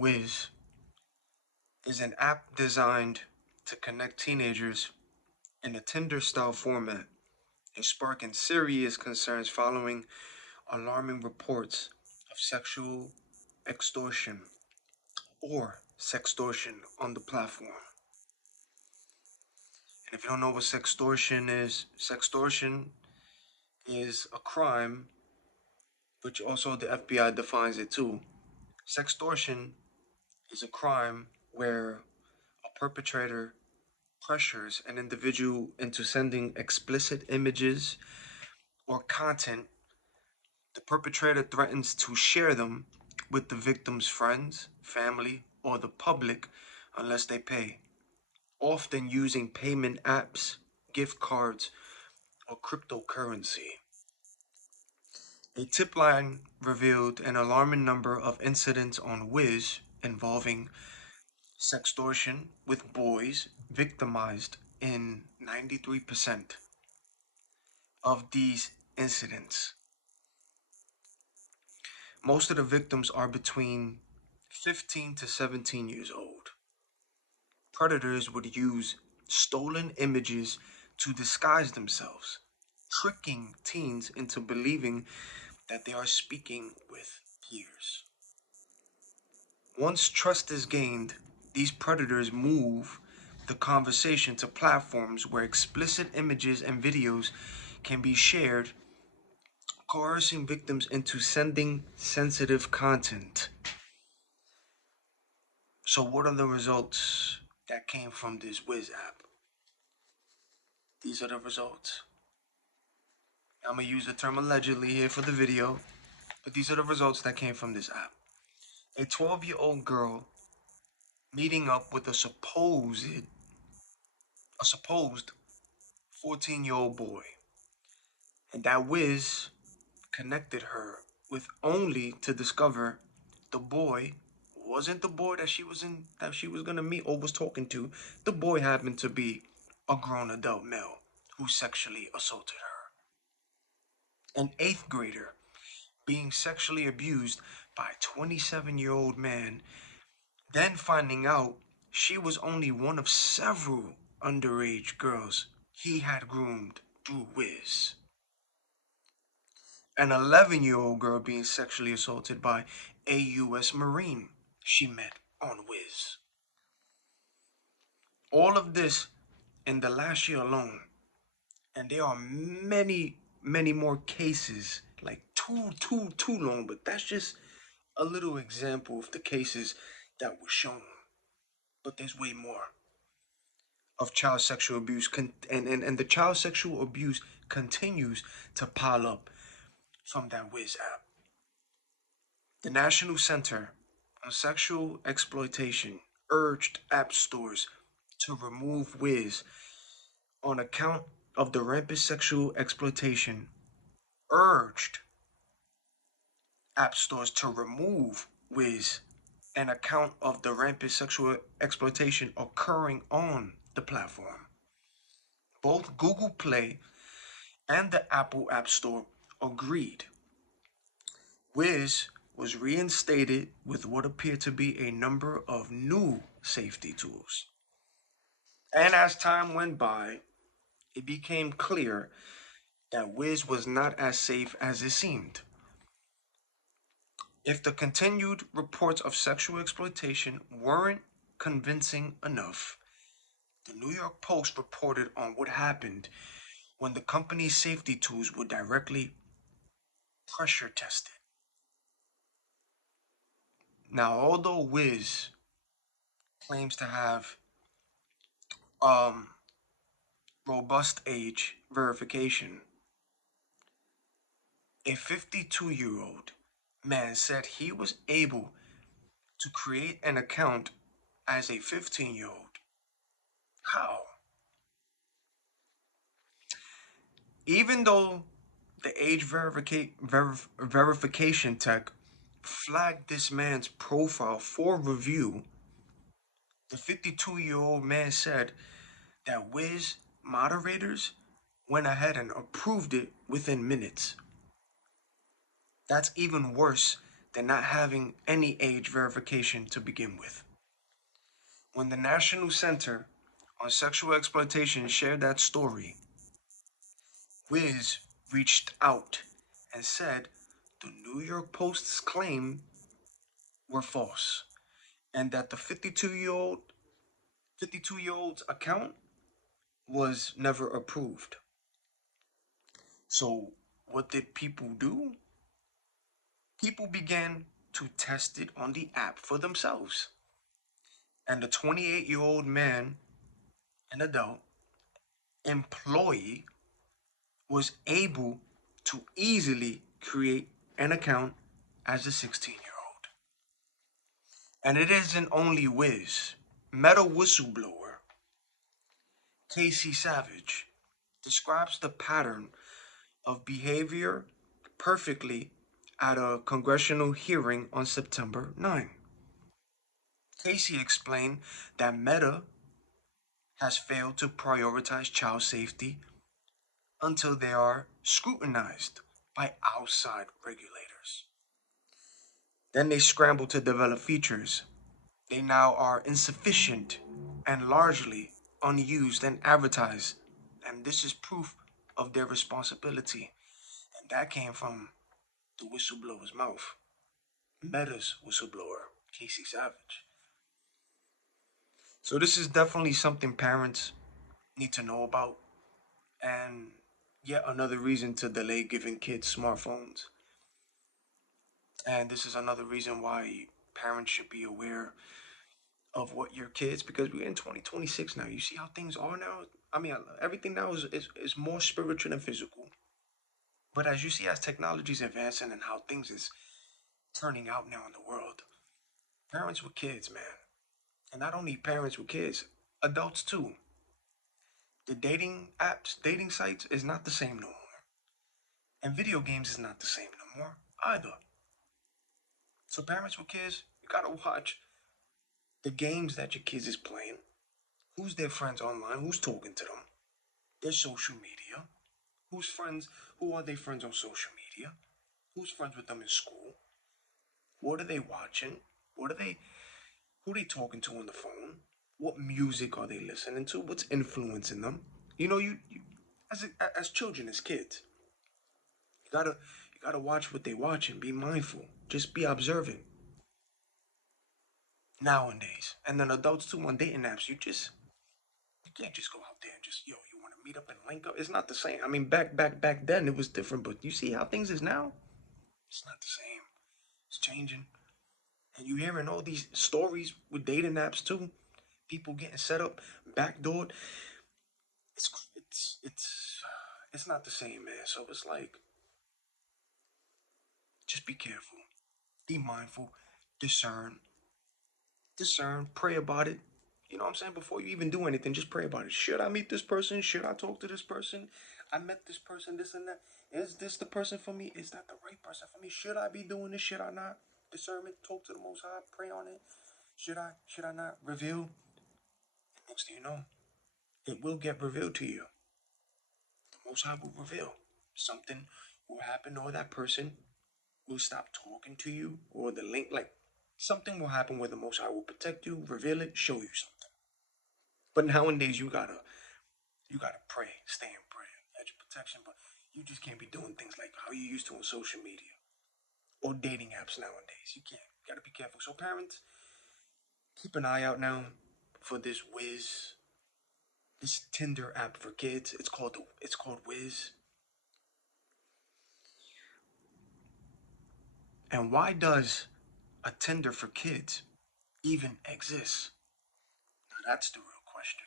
Wizz is an app designed to connect teenagers in a Tinder-style format and sparking serious concerns following alarming reports of sexual extortion or sextortion on the platform. And if you don't know what sextortion is a crime, which also the FBI defines it too. Sextortion is a crime where a perpetrator pressures an individual into sending explicit images or content. The perpetrator threatens to share them with the victim's friends, family, or the public unless they pay, often using payment apps, gift cards, or cryptocurrency. A tip line revealed an alarming number of incidents on Wizz involving sextortion, with boys victimized in 93% of these incidents. Most of the victims are between 15 to 17 years old. Predators would use stolen images to disguise themselves, tricking teens into believing that they are speaking with peers. Once trust is gained, these predators move the conversation to platforms where explicit images and videos can be shared, coercing victims into sending sensitive content. So, what are the results that came from this Wizz app? These are the results. I'm gonna use the term allegedly here for the video, but these are the results that came from this app. A 12-year-old girl meeting up with a supposed 14-year-old boy, and that Wiz connected her with only to discover the boy wasn't the boy that she was gonna meet or was talking to. The boy happened to be a grown adult male who sexually assaulted her. An eighth grader being sexually abused by a 27-year-old man, then finding out she was only one of several underage girls he had groomed through Wiz. An 11-year-old girl being sexually assaulted by a U.S. Marine she met on Wiz. All of this in the last year alone. And there are many, many more cases, like too long, but that's just a little example of the cases that were shown. But there's way more of child sexual abuse, and the child sexual abuse continues to pile up from that Wiz app. The National Center on Sexual Exploitation urged app stores to remove Wiz on account of the rampant sexual exploitation. Urged app stores to remove Wiz an account of the rampant sexual exploitation occurring on the platform. Both Google Play and the Apple App Store agreed. Wiz was reinstated with what appeared to be a number of new safety tools. And as time went by, it became clear that Wiz was not as safe as it seemed. If the continued reports of sexual exploitation weren't convincing enough, the New York Post reported on what happened when the company's safety tools were directly pressure tested. Now, although Wiz claims to have um, robust age verification, a 52-year-old man said he was able to create an account as a 15-year-old. How? Even though the age verification tech flagged this man's profile for review, the 52-year-old man said that Wiz moderators went ahead and approved it within minutes. That's even worse than not having any age verification to begin with. When the National Center on Sexual Exploitation shared that story, Wiz reached out and said the New York Post's claim were false and that the 52-year-old's account was never approved. So what did people do? People began to test it on the app for themselves. And the 28-year-old man, an adult employee, was able to easily create an account as a 16-year-old. And it isn't only Wiz. Meta whistleblower Casey Savage describes the pattern of behavior perfectly at a congressional hearing on September 9. Casey explained that Meta has failed to prioritize child safety until they are scrutinized by outside regulators. Then they scramble to develop features. They now are insufficient and largely unused and advertised. And this is proof of their responsibility. And that came from the whistleblower's mouth. Meta's whistleblower, Casey Savage. So this is definitely something parents need to know about. And yet another reason to delay giving kids smartphones. And this is another reason why parents should be aware of what your kids, because we're in 2026 now. You see how things are now? I mean, everything now is more spiritual than physical. But as you see, as technology is advancing and how things is turning out now in the world, parents with kids, man, and not only parents with kids, adults too. The dating apps, dating sites is not the same no more. And video games is not the same no more either. So parents with kids, you gotta watch the games that your kids is playing, who's their friends online, who's talking to them, their social media, who's friends, who are they friends on social media, who's friends with them in school, what are they watching, what are they, who are they talking to on the phone, what music are they listening to, what's influencing them. You know, you as children, as kids, you gotta watch what they watch and be mindful. Just be observant nowadays. And then adults too on dating apps, you can't just go out there and just, you want to meet up and link up. It's not the same. I mean, back then it was different, but you see how things is now. It's not the same. It's changing, and you hearing all these stories with dating apps too. People getting set up, backdoored. It's not the same, man. So it's like, just be careful, be mindful, discern, pray about it. You know what I'm saying? Before you even do anything, just pray about it. Should I meet this person? Should I talk to this person? I met this person, this and that. Is this the person for me? Is that the right person for me? Should I be doing this? Should I not? Discernment, talk to the Most High, pray on it. Should I not? Reveal. Next thing you know, it will get revealed to you. The Most High will reveal. Something will happen, or that person will stop talking to you, or the link, like, something will happen where the Most High will protect you, reveal it, show you something. But nowadays you gotta pray, stay in prayer, edge of protection. But you just can't be doing things like how you used to on social media or dating apps nowadays. You can't. You gotta be careful. So parents, keep an eye out now for this this Tinder app for kids. It's called Wizz. And why does a Tinder for kids even exist? Now that's the real question.